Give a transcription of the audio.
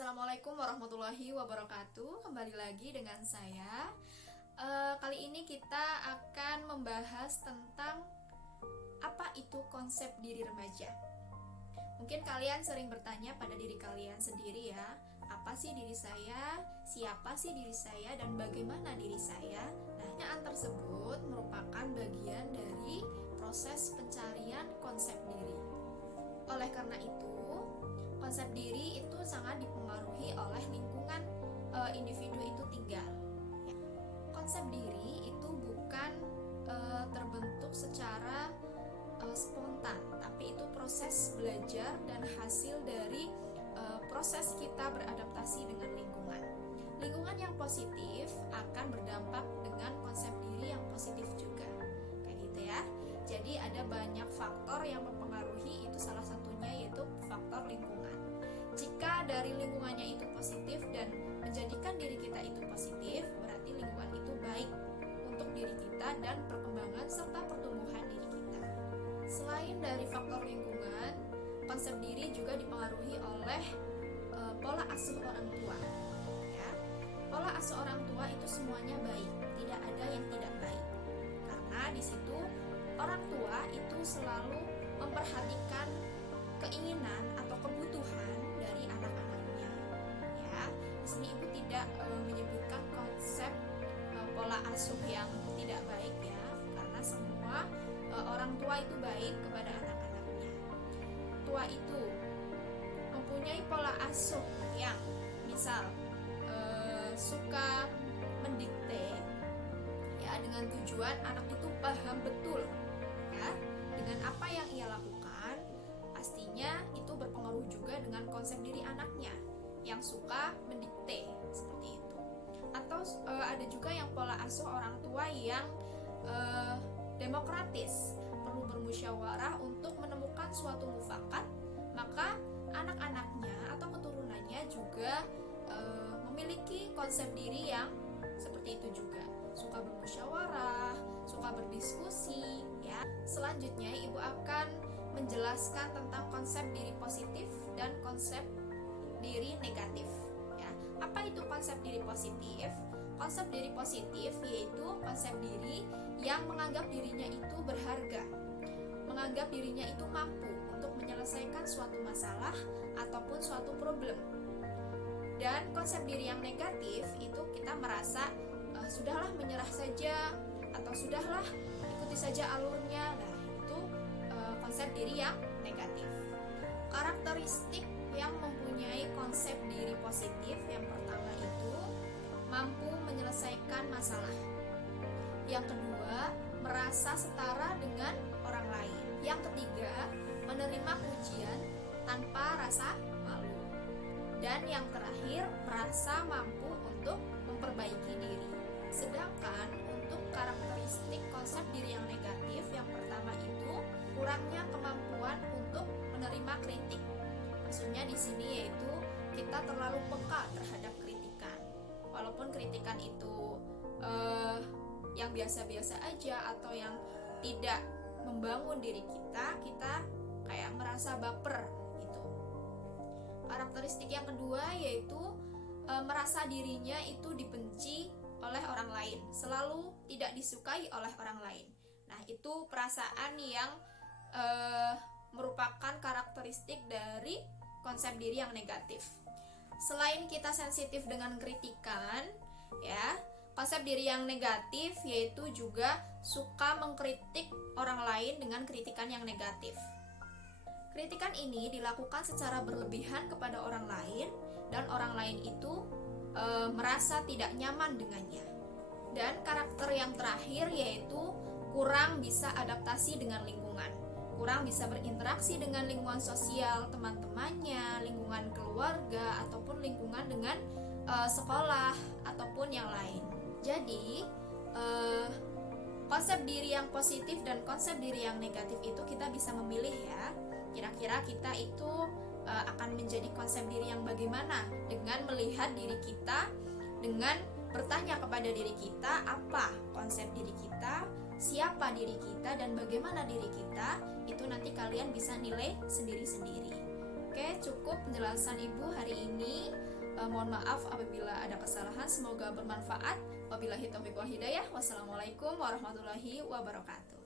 Assalamualaikum warahmatullahi wabarakatuh. Kembali lagi dengan saya. Kali ini kita akan membahas tentang apa itu konsep diri remaja. Mungkin kalian sering bertanya pada diri kalian sendiri ya, apa sih diri saya, siapa sih diri saya, dan bagaimana diri saya. Nah, pertanyaan tersebut merupakan bagian dari proses pencarian konsep diri. Oleh karena itu, konsep diri itu sangat dipengaruhi oleh lingkungan individu itu tinggal. Konsep diri itu bukan terbentuk secara spontan, tapi itu proses belajar dan hasil dari proses kita beradaptasi dengan lingkungan. Lingkungan yang positif akan berdampak dengan konsep diri yang positif juga, kayak gitu ya. Jadi ada banyak faktor yang mempengaruhi, itu salah satunya yaitu faktor lingkungan. Jika dari lingkungannya itu positif dan menjadikan diri kita itu positif, berarti lingkungan itu baik untuk diri kita dan perkembangan serta pertumbuhan diri kita. Selain dari faktor lingkungan, konsep diri juga dipengaruhi oleh pola asuh orang tua. Ya, pola asuh orang tua itu semuanya baik, tidak ada yang tidak baik. Karena di situ orang tua itu selalu memperhatikan keinginan atau kebutuhan dari anak-anaknya. Ya, di sini ibu tidak menyebutkan konsep pola asuh yang tidak baik ya, karena semua orang tua itu baik kepada anak-anaknya. Tua itu mempunyai pola asuh yang misal suka mendikte ya, dengan tujuan anak itu paham betul ya dengan apa yang ia lakukan. Pastinya itu berpengaruh juga dengan konsep diri anaknya yang suka mendikte seperti itu. Atau ada juga yang pola asuh orang tua yang demokratis, perlu bermusyawarah untuk menemukan suatu mufakat, maka anak-anaknya atau keturunannya juga memiliki konsep diri yang seperti itu juga, suka bermusyawarah, suka berdiskusi ya. Selanjutnya ibu akan menjelaskan tentang konsep diri positif dan konsep diri negatif ya. Apa itu konsep diri positif? Konsep diri positif yaitu konsep diri yang menganggap dirinya itu berharga, menganggap dirinya itu mampu untuk menyelesaikan suatu masalah ataupun suatu problem. Dan konsep diri yang negatif itu kita merasa sudahlah, menyerah saja, atau sudahlah, ikuti saja alurnya. Nah, itu konsep diri yang negatif. Karakteristik yang mempunyai konsep diri positif yang pertama itu mampu menyelesaikan masalah. Yang kedua, merasa setara dengan orang lain. Yang ketiga, menerima pujian tanpa rasa malu. Dan yang terakhir, merasa mampu untuk memperbaiki diri. Sedangkan untuk karakteristik konsep diri yang negatif yang pertama itu kurangnya kemampuan untuk menerima kritik. Maksudnya di sini yaitu kita terlalu peka terhadap kritikan. Walaupun kritikan itu yang biasa-biasa aja atau yang tidak membangun diri kita, kita kayak merasa baper gitu. Karakteristik yang kedua yaitu merasa dirinya itu dibenci oleh orang lain, selalu tidak disukai oleh orang lain. Nah, itu perasaan yang merupakan karakteristik dari konsep diri yang negatif. Selain kita sensitif dengan kritikan, ya, konsep diri yang negatif yaitu juga suka mengkritik orang lain dengan kritikan yang negatif. Kritikan ini dilakukan secara berlebihan kepada orang lain dan orang lain itu merasa tidak nyaman dengannya. Dan karakter yang terakhir yaitu kurang bisa adaptasi dengan lingkungan, kurang bisa berinteraksi dengan lingkungan sosial, teman-temannya, lingkungan keluarga, ataupun lingkungan dengan sekolah ataupun yang lain. Jadi konsep diri yang positif dan konsep diri yang negatif itu kita bisa memilih ya. Kira-kira kita itu akan menjadi konsep diri yang bagaimana dengan melihat diri kita, dengan bertanya kepada diri kita apa konsep diri kita, siapa diri kita, dan bagaimana diri kita. Itu nanti kalian bisa nilai sendiri-sendiri. Oke, cukup penjelasan Ibu hari ini. Mohon maaf apabila ada kesalahan, semoga bermanfaat. Wabillahi taufiq wal hidayah. Wassalamualaikum warahmatullahi wabarakatuh.